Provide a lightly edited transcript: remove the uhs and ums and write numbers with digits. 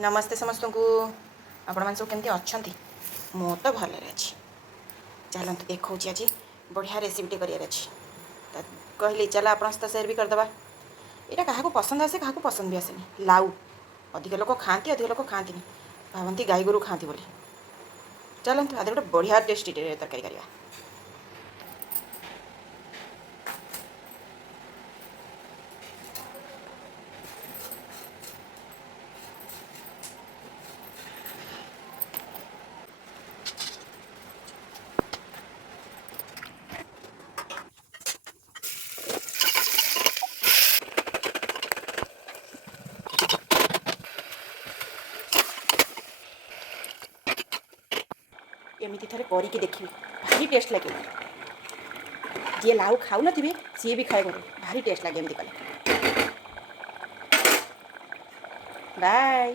नमस्ते समस्त को आपण मान सब केमती अच्छा मु तो भल अच्छी चलते देखा आज बढ़िया रेसिपीटे करार अच्छी तो कहली चल आप सेयार भी करदे यहाँ क्या पसंद आसे क्या पसंद भी आसेनी लाउ अधिक लोक खाती अधिक लोक खाती भावती गाई गोरु खाती बोली चलते आज गोटे बढ़िया टेस्टी तरकारी करवा एमती थे करके देखिए भारी टेस्ट लगे जी लाउ खाऊ न सी भी खाए भारी टेस्ट लगे एमती कले बाय।